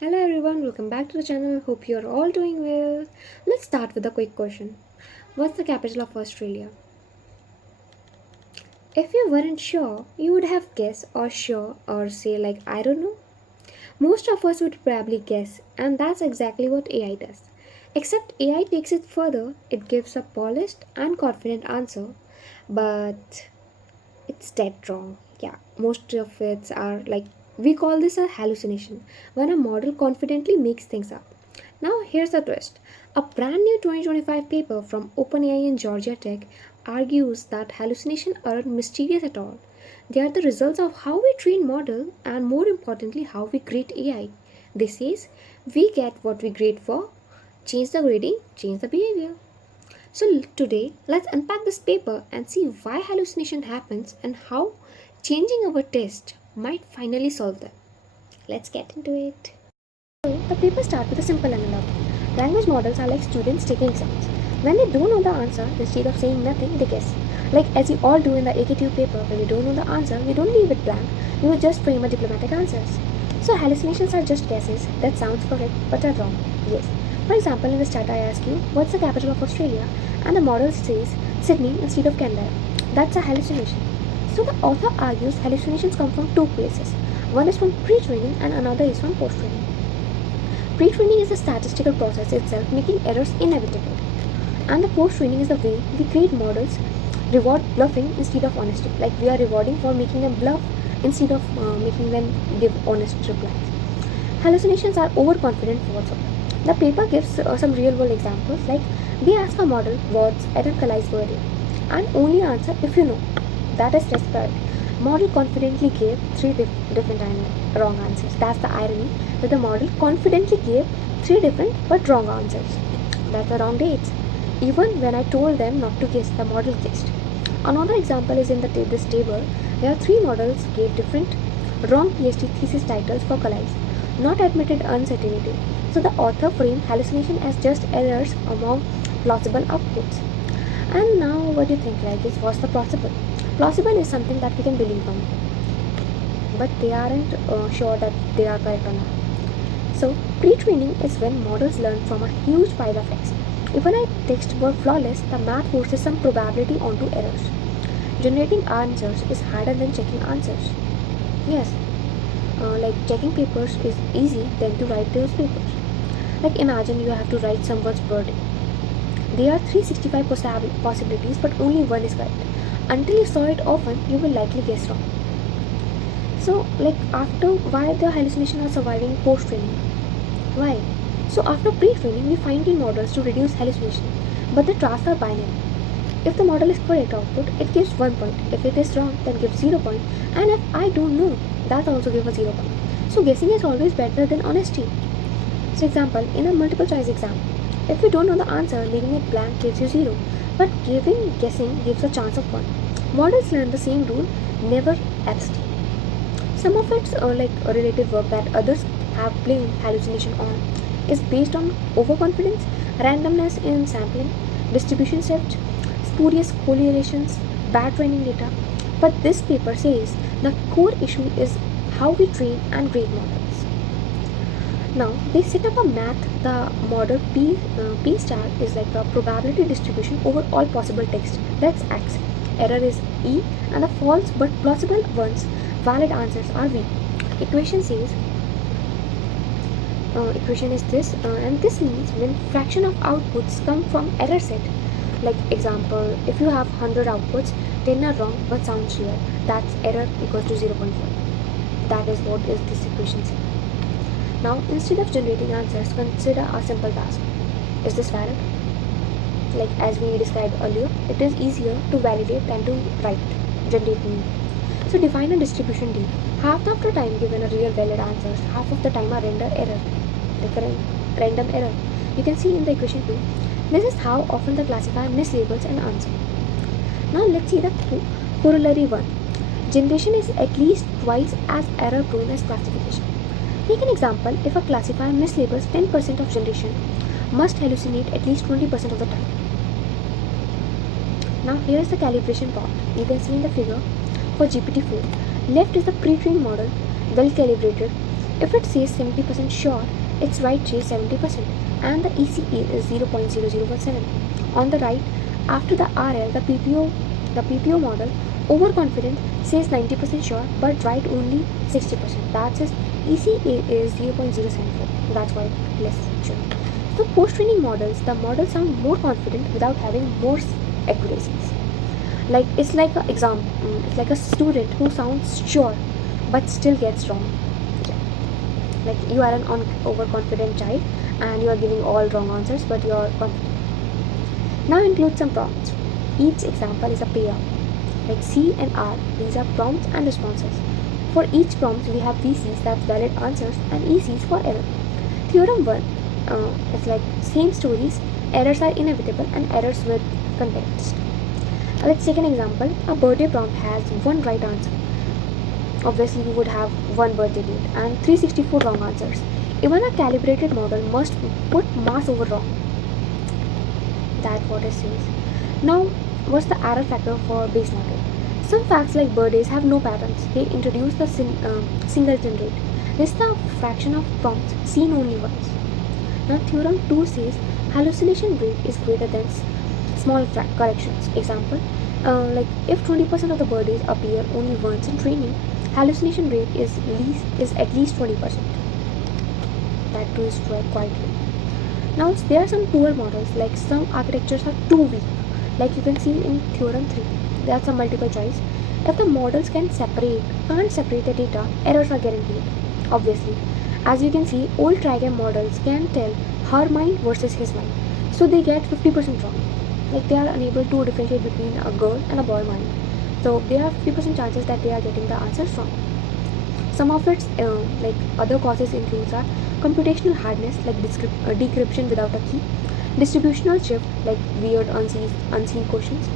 Hello everyone, welcome back to the channel. Hope you're all doing well. Let's start with a quick question. What's the capital of Australia? If you weren't sure, you would have guessed or sure or say like I don't know. Most of us would probably guess, and that's exactly what AI does. Except AI takes it further, it gives a polished and confident answer, but it's dead wrong. Yeah, most of it are like we call this a hallucination when a model confidently makes things up. Now, here's the twist. A brand new 2025 paper from OpenAI and Georgia Tech argues that hallucinations aren't mysterious at all. They are the results of how we train model and more importantly how we grade AI. They says we get what we grade for, change the grading, change the behavior. So today, let's unpack this paper and see why hallucination happens and how changing our test might finally solve them. Let's get into it. So the paper starts with a simple analogy. Language models are like students taking exams. When they don't know the answer, instead of saying nothing, they guess. Like as you all do in the AKTU paper, when we don't know the answer, we don't leave it blank. We will just frame a diplomatic answers. So hallucinations are just guesses that sounds correct but are wrong. Yes. For example, in this chat I ask you, what's the capital of Australia? And the model says Sydney instead of Canberra. That's a hallucination. So the author argues hallucinations come from two places. One is from pre-training and another is from post-training. Pre-training is the statistical process itself making errors inevitable. And the post-training is the way we create models reward bluffing instead of honesty. Like we are rewarding for making them bluff instead of making them give honest replies. Hallucinations are overconfident also. The paper gives some real-world examples like we ask a model what's Adam Kalai's birthday and only answer if you know. That is desperate. Model confidently gave three different wrong answers. That's the irony that the model confidently gave three different but wrong answers. That's the wrong dates. Even when I told them not to guess, the model guessed. Another example is in this table. There are three models gave different wrong PhD thesis titles for Kalais, not admitted uncertainty. So the author framed hallucination as just errors among plausible outputs. And now what do you think like is what's the plausible? Plausible is something that we can believe on, but they aren't sure that they are correct or not. So pre-training is when models learn from a huge pile of text. If a text were flawless, the math forces some probability onto errors. Generating answers is harder than checking answers. Yes, like checking papers is easy than to write those papers. Like imagine you have to write someone's birthday. There are 365 possibilities, but only one is correct. Until you saw it often, you will likely guess wrong. So, like after why the hallucinations are surviving post-training? Why? So after pre-training, we fine-tune models to reduce hallucination, but the tasks are binary. If the model is correct output, it gives 1 point. If it is wrong, then gives 0 point. And if I don't know, that also gives a 0 point. So guessing is always better than honesty. So example, in a multiple choice exam, if you don't know the answer, leaving it blank gives you 0. But guessing gives a chance of 1. Models learn the same rule, never abstain. Some of its like relative work that others have blamed hallucination on is based on overconfidence, randomness in sampling, distribution shift, spurious correlations, bad training data. But this paper says the core issue is how we train and grade models. Now they set up a math. The model P star is like a probability distribution over all possible text. That's X. Error is E, and the false but plausible ones, valid answers are V. Equation says equation is this, and this means when fraction of outputs come from error set. Like example, if you have 100 outputs, 10 are wrong but sounds real. That's error equals to 0.1. That is what is this equation saying. Now, instead of generating answers, consider a simple task. Is this valid? Like as we described earlier, it is easier to validate than to generate new. So define a distribution D. Half of the time given a real valid answers, half of the time a random error. You can see in the equation 2. This is how often the classifier mislabels an answer. Now let's see the corollary 1. Generation is at least twice as error prone as classification. Take an example, if a classifier mislabels 10% of generation, must hallucinate at least 20% of the time. Now here is the calibration part. You can see in the figure for GPT-4. Left is the pre-trained model, well calibrated. If it says 70% sure, its right says 70%, and the ECA is 0.0017. On the right, after the RL, the PPO model, overconfident says 90% sure, but right only 60%. That says ECA is 0.074. That's why less sure. So post-training models, the models sound more confident without having more accuracies. Like it's like a exam, it's like a student who sounds sure but still gets wrong. Like you are an overconfident child and you are giving all wrong answers, but you are confident. Now include some prompts. Each example is a pair. Like C and R, these are prompts and responses. For each prompt, we have VCs, that's valid answers, and ECs for error. Theorem 1 is like same stories, errors are inevitable, and errors with context. Let's take an example. A birthday prompt has one right answer. Obviously, you would have one birthday date and 364 wrong answers. Even a calibrated model must put mass over wrong. That's what it says. Now, what's the error factor for base model? Some facts like birthdays have no patterns. They introduce the singleton rate. This is the fraction of prompts seen only once. Now, theorem 2 says hallucination rate is greater than small corrections. Example, like if 20% of the birthdays appear only once in training, hallucination rate is at least 20%. That too is quite low. Now there are some poor models, like some architectures are too weak. Like you can see in theorem 3, there are some multiple choice. If the models can't separate the data, errors are guaranteed. Obviously, as you can see, old trigam models can tell her mind versus his mind, so they get 50% wrong. Like they are unable to differentiate between a girl and a boy mind. So there are 50% chances that they are getting the answers wrong. Some of its like other causes includes are computational hardness, like decryption without a key, distributional shift, like weird unseen questions,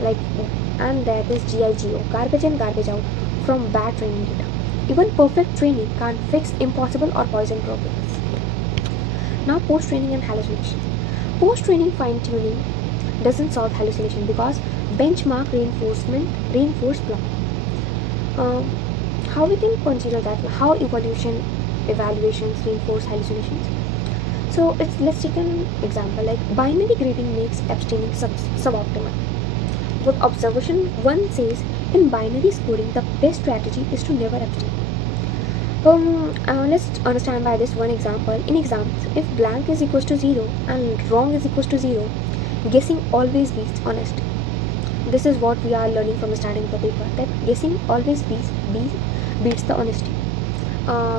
like, and that is GIGO, garbage in garbage out, from bad training data. Even perfect training can't fix impossible or poison problems. Now post-training and hallucination. Post-training fine-tuning doesn't solve hallucination because benchmark reinforce block. How we can consider that? How evaluations reinforce hallucinations? So let's take an example, like binary grading makes abstaining suboptimal. With observation 1 says in binary scoring the best strategy is to never abstain. Let's understand by this one example. In exams, if blank is equals to 0 and wrong is equals to 0, guessing always beats honesty. This is what we are learning from the starting of the paper, that guessing always beats the honesty.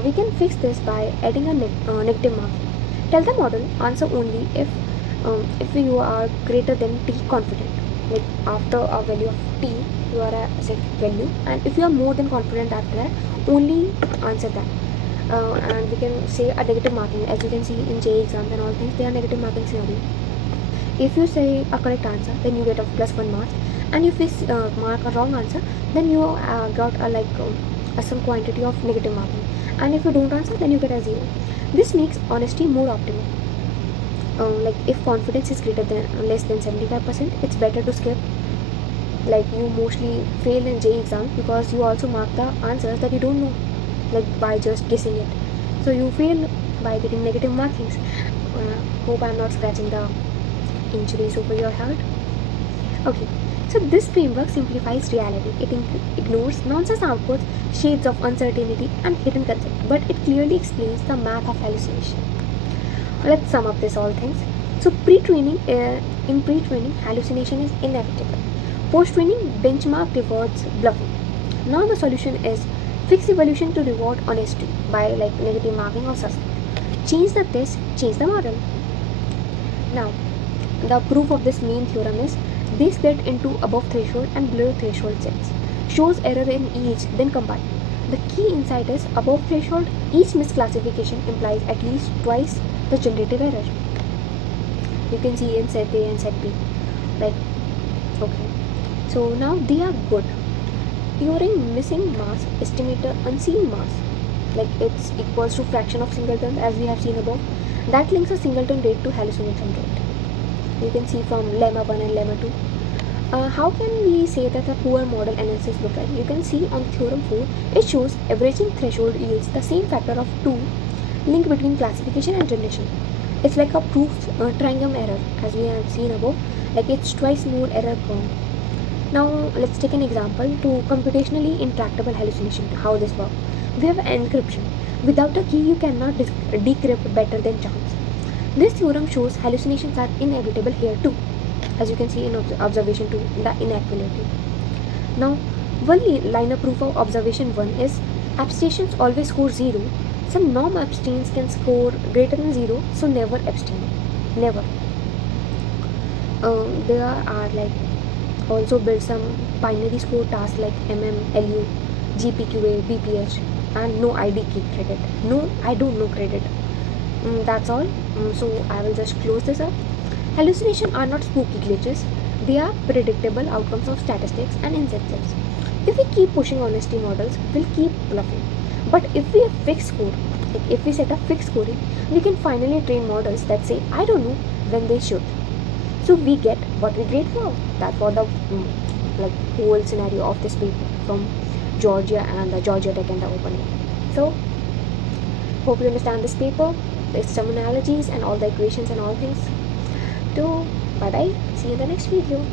We can fix this by adding a negative marking. Tell the model answer only if you are greater than t confident. Like after a value of t, you are a set value, and if you are more than confident after that, only answer that. And we can say a negative marking. As you can see in JEE exams and all things, they are negative marking scenario. If you say a correct answer, then you get a +1 mark, and if you mark a wrong answer, then you got some quantity of negative marking, and if you don't answer, then you get a 0. This makes honesty more optimal. Like if confidence is less than 75%, it's better to skip. Like you mostly fail in JEE exams because you also mark the answers that you don't know, like by just guessing it. So you fail by getting negative markings. Hope I'm not scratching the injuries over your heart. Okay, so this framework simplifies reality. It ignores nonsense outputs, shades of uncertainty, and hidden concepts, but it clearly explains the math of hallucination. Let's sum up this all things. So in pre-training, hallucination is inevitable. Post-training, benchmark rewards bluffing. Now the solution is fix evolution to reward honesty by like negative marking or suspect. Change the test, change the model. Now, the proof of this main theorem is they split into above threshold and below threshold sets. Shows error in each, then combine. The key insight is above threshold, each misclassification implies at least twice the generative error. You can see in set A and set B. Like, okay. So now they are good. During missing mass, estimate the unseen mass. Like it's equals to fraction of singletons as we have seen above. That links a singleton rate to hallucination rate. You can see from lemma 1 and lemma 2. How can we say that a poor model analysis look like? You can see on theorem 4, it shows averaging threshold yields the same factor of 2 link between classification and generation. It's like a proof triangle error, as we have seen above, like it's twice more error prone. Now let's take an example to computationally intractable hallucination, how this works. We have encryption. Without a key, you cannot decrypt better than chance. This theorem shows hallucinations are inevitable here too, as you can see in observation 2, the inequality. Now, one liner proof of observation 1 is abstentions always score 0. Some non-abstains can score greater than 0, so never abstain. Never. There are like also build some binary score tasks like LU, GPQA, BPH, and no ID key credit. No, I don't know credit. That's all. So I will just close this up. Hallucinations are not spooky glitches. They are predictable outcomes of statistics and incentives. If we keep pushing honesty models, we'll keep bluffing. But if we have fixed score, like if we set up fixed scoring, we can finally train models that say, I don't know, when they should. So we get what we grade for. That's what the like whole scenario of this paper from Georgia and the Georgia Tech and the Open Air. So hope you understand this paper, its some analogies and all the equations and all things. So bye bye. See you in the next video.